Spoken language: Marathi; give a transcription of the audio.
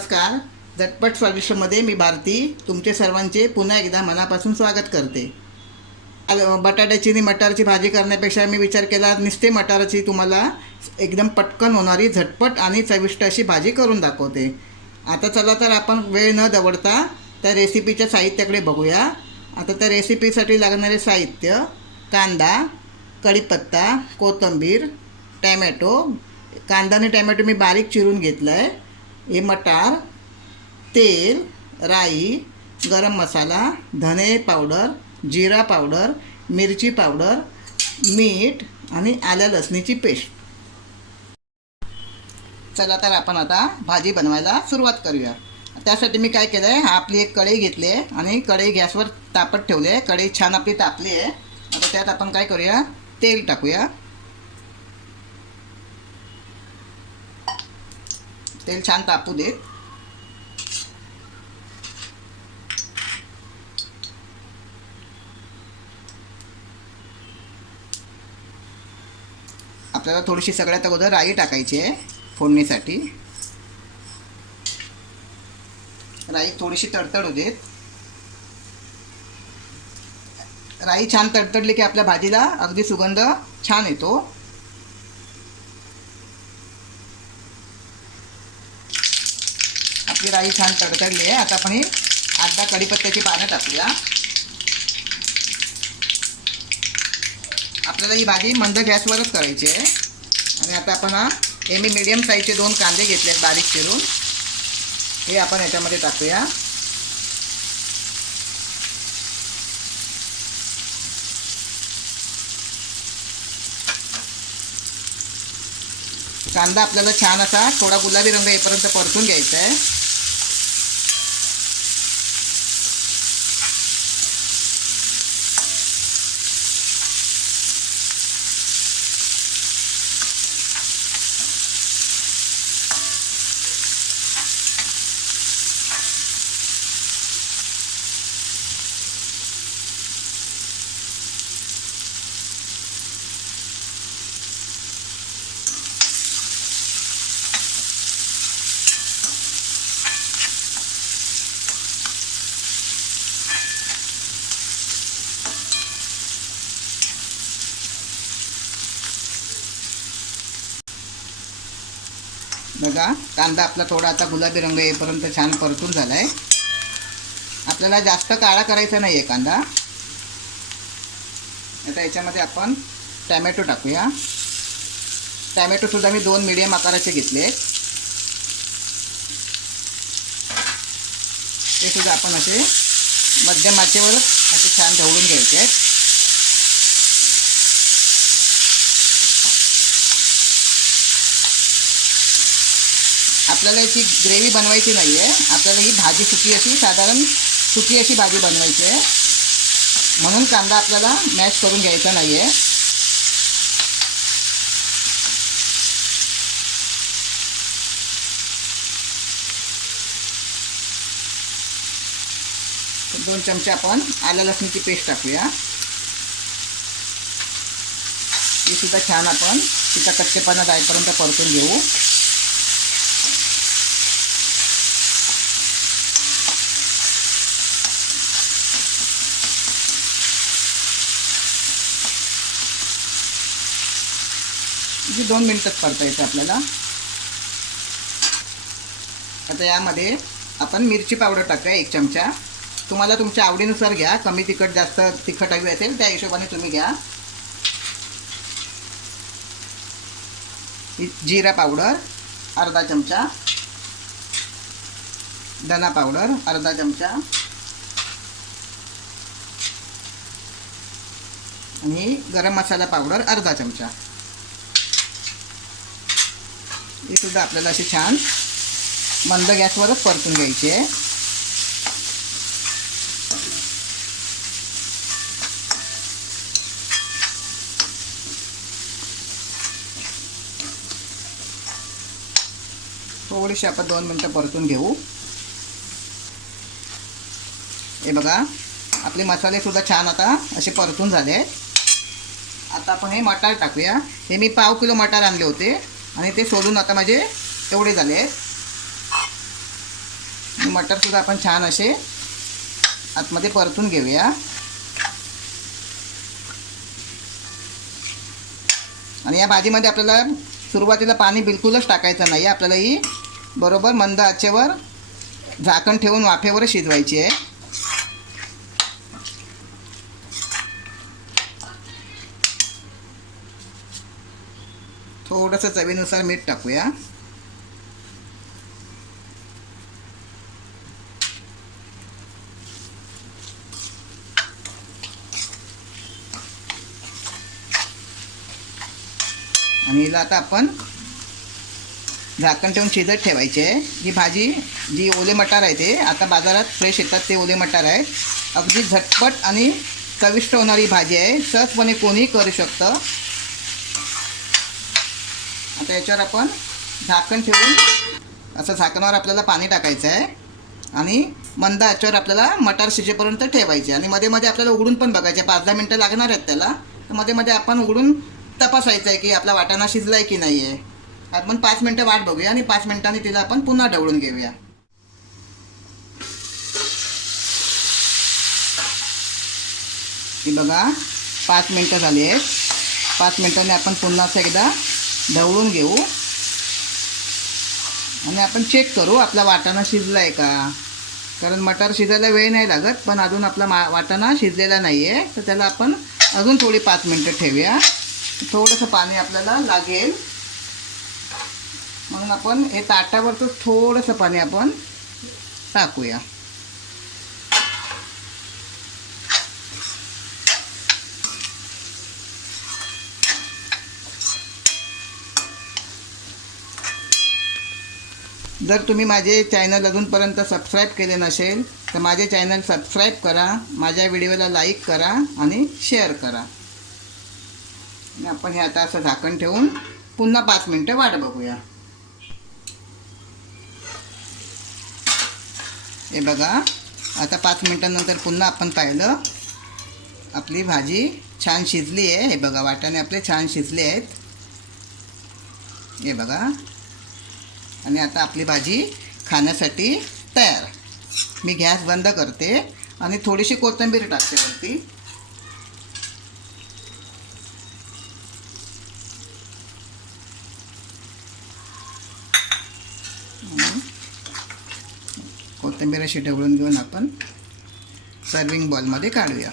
नमस्कार. झटपट स्वादिष्टमध्ये मी भारती तुमचे सर्वांचे पुन्हा एकदा मनापासून स्वागत करते. बटाट्याची आणि मटारची भाजी करण्यापेक्षा मी विचार केला नुसते मटाराची तुम्हाला एकदम पटकन होणारी झटपट आणि चविष्ट अशी भाजी करून दाखवते. आता चला तर आपण वेळ न दवडता त्या रेसिपीच्या साहित्याकडे बघूया. आता त्या रेसिपीसाठी लागणारे साहित्य: कांदा, कढीपत्ता, कोथिंबीर, टॅमॅटो. कांदा आणि टॅमॅटो मी बारीक चिरून घेतलं आहे. हे मटार, तेल, राई, गरम मसाला, धने पावडर, जिरा पावडर, मिरची पावडर, मीठ आणि आलं लसणीची पेस्ट. चला तर आपण आता भाजी बनवायला सुरुवात करूया. त्यासाठी मी काय केलं आहे, आपली एक कढई घेतली आहे आणि कढई गॅसवर तापत ठेवली आहे. कढई छान आपली तापली आहे. आता त्यात आपण काय करूया, तेल टाकूया. तेल छान तापू देत. आपल्याला थोडीशी सगळ्यात अगोदर राई टाकायची आहे फोडणीसाठी. राई थोडीशी तडतडू देत. राई छान तडतडली की आपल्या भाजीला अगदी सुगंध छान येतो. आपली राई छान तडतडली आहे. आता आपण ही 8-10 कढीपत्त्याची पानं टाकूया. आपल्याला ही भाजी मंद गॅसवरच करायची आहे. आणि आता आपण हे मी मीडियम साईजचे 2 कांदे घेतले आहेत बारीक चिरून. हे आपण याच्यामध्ये टाकूया. कांदा आपल्याला छान असा थोडा गुलाबी रंग येईपर्यंत परतून घ्यायचा आहे. बघा, कांदा आपला थोडा आता गुलाबी रंग येईपर्यंत छान परतून झाला आहे. आपल्याला जास्त काळा करायचा नाही आहे कांदा. आता याच्यामध्ये आपण टॅमॅटो टाकूया. टॅमॅटोसुद्धा मी 2 मीडियम आकाराचे घेतले आहेत. ते सुद्धा आपण असे मध्यम आचेवर असे छान ढवळून घ्यायचे आहेत. आपल्याला याची ग्रेव्ही बनवायची नाही आहे. आपल्याला ही भाजी सुकी अशी साधारण सुकी अशी भाजी बनवायची आहे. म्हणून कांदा आपल्याला मॅश करून घ्यायचा नाही आहे. दोन चमचे आपण आलं लसणीची पेस्ट टाकूया. ही सुद्धा छान आपण तिचा कच्चेपणा जाईपर्यंत परतून घेऊ. जी 2 मिनिटात परतायचं आपल्याला. आता यामध्ये आपण मिरची पावडर टाकूया 1 चमचा. तुम्हाला तुमच्या आवडीनुसार घ्या. कमी तिखट जास्त तिखट हवी असेल त्या हिशोबाने तुम्ही घ्या. जिरा पावडर अर्धा चमचा, धना पावडर अर्धा चमचा आणि गरम मसाला पावडर अर्धा चमचा. ही सुद्धा आपल्याला अशी छान मंद गॅसवरच परतून घ्यायची आहे. थोडीशी आपण 2 मिनटं परतून घेऊ. हे बघा, आपले मसाले सुद्धा छान आता असे परतून झाले आहेत. आता आपण हे मटार टाकूया. हे मी 1/2 किलो मटार आणले होते आणि ते सोलून आता माझे एवढे झाले आहेत. मटरसुद्धा आपण छान असे आतमध्ये परतून घेऊया. आणि या भाजीमध्ये आपल्याला सुरुवातीला पाणी बिलकुलच टाकायचं नाही. आपल्याला ही बरोबर मंद आचेवर झाकण ठेवून वाफेवर शिजवायची आहे. थोडंसं चवीनुसार मीठ टाकूया. आणि हिला आता आपण झाकण ठेवून शिजत ठेवायचे आहे. ही भाजी जी ओले मटार आहे ते आता बाजारात फ्रेश येतात ते ओले मटार आहेत. अगदी झटपट आणि चविष्ट होणारी भाजी आहे. सहजपणे कोणीही करू शकतं. आता याच्यावर आपण झाकण ठेवून असं झाकणावर आपल्याला पाणी टाकायचं आहे आणि मंद आचेवर आपल्याला मटार शिजेपर्यंत ठेवायचे. आणि मध्ये मध्ये आपल्याला उघडून पण बघायचे. 5-10 मिनटं लागणार आहेत त्याला. तर मध्ये मध्ये आपण उघडून तपासायचं आहे की आपला वाटाणा शिजला आहे की नाही आहे. आपण 5 मिनटं वाट बघूया आणि 5 मिनटांनी तिला आपण पुन्हा ढवळून घेऊया. ही बघा 5 मिनटं झाली आहेत. 5 मिनटांनी आपण पुन्हा असं एकदा ढवळून घेऊ आणि आपण चेक करू आपला वाटाणा शिजला आहे का. कारण मटार शिजायला वेळ नाही लागत, पण अजून आपला वाटाणा शिजलेला नाही आहे. तर त्याला आपण अजून थोडी 5 मिनटं ठेवूया. थोडंसं पाणी आपल्याला लागेल म्हणून आपण हे ताटावरचं थोडंसं पाणी आपण टाकूया. जर तुम्ही माझे चॅनल अजूनपर्यंत सबस्क्राईब केले नसेल तर माझे चॅनल सबस्क्राईब करा, माझ्या व्हिडिओला लाईक करा आणि शेअर करा. आणि आपण हे आता असं झाकण ठेवून पुन्हा 5 मिनटं वाट बघूया. हे बघा आता 5 मिनटानंतर पुन्हा आपण पाहिलं आपली भाजी छान शिजली आहे. हे बघा वाटाणे आपले छान शिजले आहेत. हे बघा. आणि आता आपली भाजी खाण्यासाठी तयार. मी गॅस बंद करते आणि थोडीशी कोथिंबीर टाकते वरती. कोथिंबीर अशी ढवळून घेऊन आपण सर्विंग बॉलमध्ये काढूया.